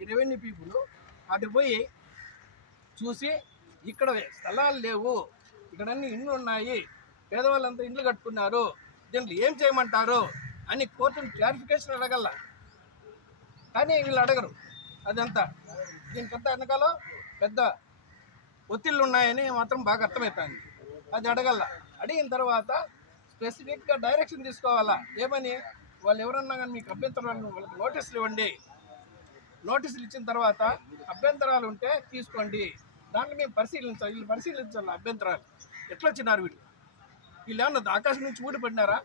ఈ revenue people అటు పోయి చూసి ఇక్కడ స్థలాలు లేవు, ఇక్కడ అన్ని ఇండ్లు ఉన్నాయి, పేదవాళ్ళంతా ఇండ్లు కట్టుకున్నారు, దీంట్లో ఏం చేయమంటారు అని కోర్టును క్లారిఫికేషన్ అడగల. కానీ వీళ్ళు అడగరు. అదంతా దీనికంతా వెనకాల పెద్ద ఒత్తిళ్ళు ఉన్నాయని మాత్రం బాగా అర్థమవుతుంది. అది అడగల. అడిగిన తర్వాత స్పెసిఫిక్గా డైరెక్షన్ తీసుకోవాలా. ఏమని వాళ్ళు ఎవరన్నా కానీ మీకు అభ్యంతరాలు వాళ్ళకి నోటీసులు ఇవ్వండి, నోటీసులు ఇచ్చిన తర్వాత అభ్యంతరాలు ఉంటే తీసుకోండి, దాంట్లో మేము పరిశీలించాలి. వీళ్ళు పరిశీలించాలి అభ్యంతరాలు ఎట్లా వచ్చినారు వీళ్ళు ఏమన్నా ఆకాశం నుంచి ఊడిపడినారా?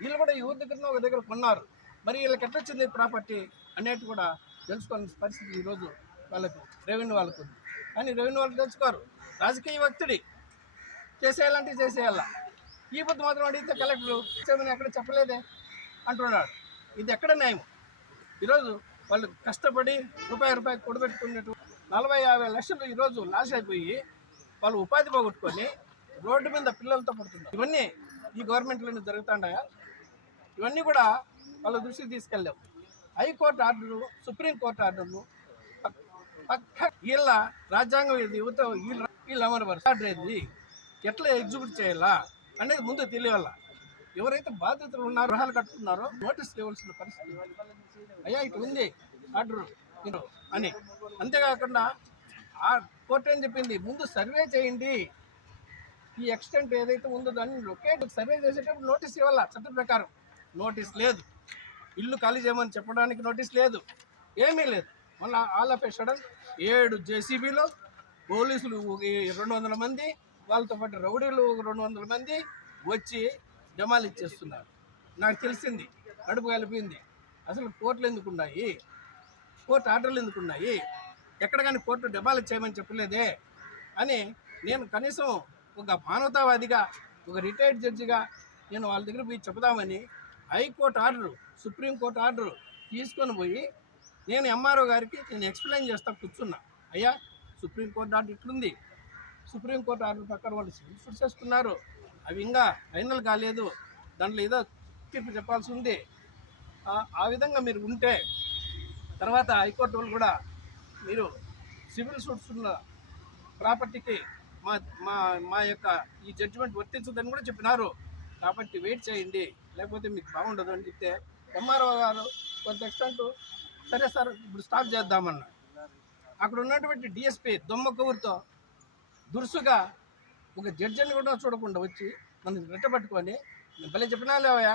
వీళ్ళు కూడా ఈ ఊరి దగ్గర ఒక దగ్గర కొన్నారు, మరి వీళ్ళకి ఎట్లా వచ్చింది ప్రాపర్టీ అనేది కూడా తెలుసుకోవాల్సిన పరిస్థితి ఈరోజు వాళ్ళకు రెవెన్యూ వాళ్ళకు ఉంది. కానీ రెవెన్యూ వాళ్ళు తెలుసుకోరు. రాజకీయ ఒత్తిడి చేసేయాలంటే చేసేయాల. ఈ పొద్దు మాత్రం అడిగితే కలెక్టర్ చేయమని ఎక్కడ చెప్పలేదే అంటున్నాడు. ఇది ఎక్కడ న్యాయం? ఈరోజు వాళ్ళు కష్టపడి రూపాయి కూడబెట్టుకున్నట్టు 40-50 లక్షలు ఈరోజు లాస్ అయిపోయి వాళ్ళు ఉపాధి పోగొట్టుకొని రోడ్డు మీద పిల్లలతో పడుతున్నారు. ఇవన్నీ ఈ గవర్నమెంట్లోనే జరుగుతుంటాయా? ఇవన్నీ కూడా వాళ్ళ దృష్టికి తీసుకెళ్ళాం. హైకోర్టు ఆర్డర్లు, సుప్రీంకోర్టు ఆర్డర్లు పక్క వీళ్ళ రాజ్యాంగం ఇది యువత వీళ్ళు అమలు ఆర్డర్ ఏంది, ఎట్లా ఎగ్జిక్యూట్ చేయాలా అనేది ముందు తెలియాల. ఎవరైతే బాధితులు ఉన్నారో, గృహాలు కట్టుకున్నారో నోటీసులు ఇవ్వాల్సిన పరిస్థితి. అయ్యా ఇటు ఉంది ఆర్డర్ అని. అంతేకాకుండా ఆ కోర్టు ఏం చెప్పింది, ముందు సర్వే చేయండి, ఈ ఎక్స్టెంట్ ఏదైతే ఉందో దాన్ని లొకేట్ సర్వే చేసేటప్పుడు నోటీస్ ఇవ్వాలా. చట్టం ప్రకారం నోటీస్ లేదు. ఇల్లు ఖాళీ చేయమని చెప్పడానికి నోటీస్ లేదు, ఏమీ లేదు. మళ్ళీ ఆల్ ఆఫ్ ఏ సడన్ 7 జేసీబీలు, పోలీసులు 200 మంది, వాళ్ళతో పాటు రౌడీలు 200 మంది వచ్చి డెమాలిష్ చేస్తున్నారు. నాకు తెలిసింది, కడుపు కలిపింది. అసలు కోర్టులు ఎందుకు ఉన్నాయి, కోర్టు ఆర్డర్లు ఎందుకు ఉన్నాయి, ఎక్కడ కానీ కోర్టు డెమాలిష్ చేయమని చెప్పలేదే అని నేను కనీసం ఒక మానవతావాదిగా, ఒక రిటైర్డ్ జడ్జిగా నేను వాళ్ళ దగ్గర పోయి చెబుదామని హైకోర్టు ఆర్డరు, సుప్రీంకోర్టు ఆర్డరు తీసుకొని పోయి నేను ఎంఆర్ఓ గారికి నేను ఎక్స్ప్లెయిన్ చేస్తా కూర్చున్నా. అయ్యా సుప్రీంకోర్టు ఆర్డర్ ఇట్లుంది, సుప్రీంకోర్టు ఆర్డర్ ప్రకారం వాళ్ళు సివిల్ సూట్స్ చేసుకున్నారు, అవి ఇంకా ఫైనల్ కాలేదు, దాంట్లో ఏదో తీర్పు చెప్పాల్సి ఉంది. ఆ విధంగా మీరు ఉంటే తర్వాత హైకోర్టు వాళ్ళు కూడా మీరు సివిల్ సూట్స్ ఉన్న ప్రాపర్టీకి మా మా మా యొక్క ఈ జడ్జిమెంట్ వర్తించదని కూడా చెప్పినారు. కాబట్టి వెయిట్ చేయండి, లేకపోతే మీకు బాగుండదు అని చెప్తే ఎంఆర్ఓ గారు కొంత ఎక్స్టెంట్ సరే సార్ ఇప్పుడు స్టాప్ చేద్దామన్నారు. అక్కడ ఉన్నటువంటి డిఎస్పీ దొమ్మ కవురుతో దురుసుగా ఒక జడ్జిని కూడా చూడకుండా వచ్చి మనం రెట్టబట్టుకొని భలే చెప్పినా లేవయా